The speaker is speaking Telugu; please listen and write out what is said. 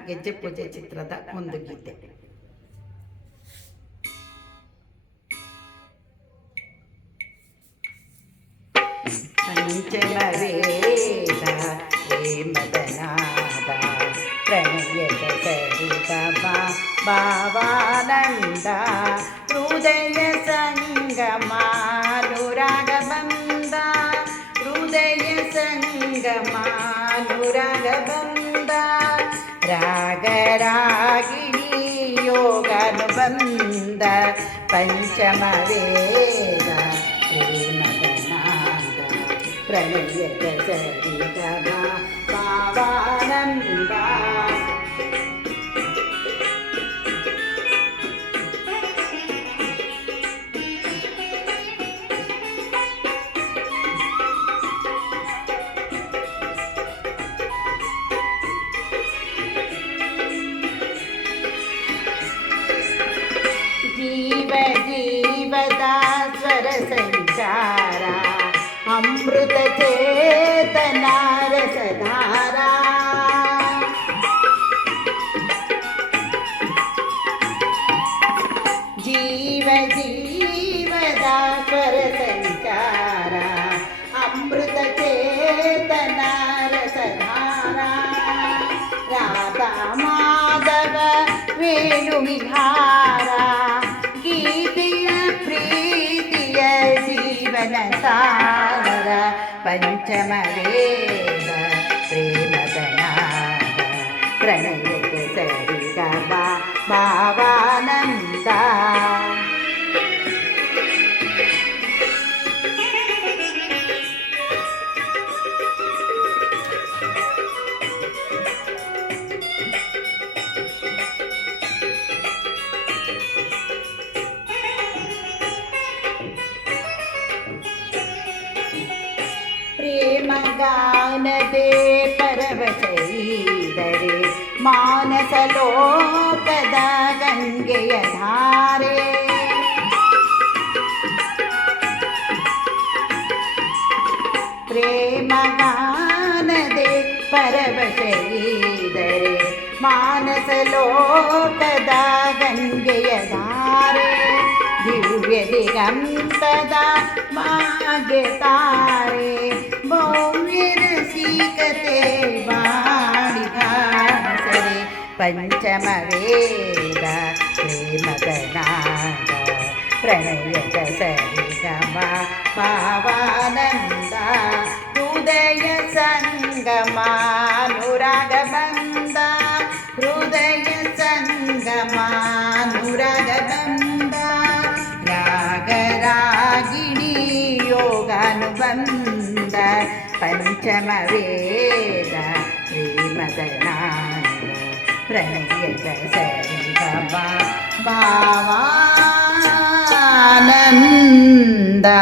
ಗೆಜ್ಜೆ ಪೂಜೆ ಚಿತ್ರದ ಒಂದು ಗೀತೆ ಪಂಚಮವೇದ ಪ್ರೇಮದನಾದ ಪ್ರಣಯದ ಸರಿತ ಭಾವಾನಂದ ಹೃದಯ ಸಂಗಮಾನುರಾಗ ಬಂದ ಹೃದಯ ಸಂಗಮಾನುರಾಗ ಬಂದ ರಾಗರಾಗಿಣಿ ಯೋಗಾನುಬಂಧ ಪಂಚಮ ವೇದ ಪ್ರೇಮಗನಾದ ಪ್ರಣಯದ ಸರಿಗಮ ಪಾವಾನಂದ జీవ జీవదా స్వర సంచార అమృత చేతనారసధారా జీవ జీవదా స్వర సంచార అమృత చేతనారసధారా రాధా మాధవ వేణుమిహారా జీవన సార పంచమవేద ప్రేమతనా ప్రణయ गानदे परवशैदरे मानसलोकदा गङ्गेय धारे प्रेमगानदे परवशैदरे मानसलोकदा गङ्गेय धारे दिव्यदिगं तदा मागता పంచమ వేద ప్రేమగనాద ప్రణయత సరిగమ పావానంద హృదయ సంగమానురాగబంద హృదయ సంగమానురాగబంద రాగరాగిణి యోగానుబంద పంచమ వేద శ్రీమదనా ప్రణయత సరిగమ భావానందా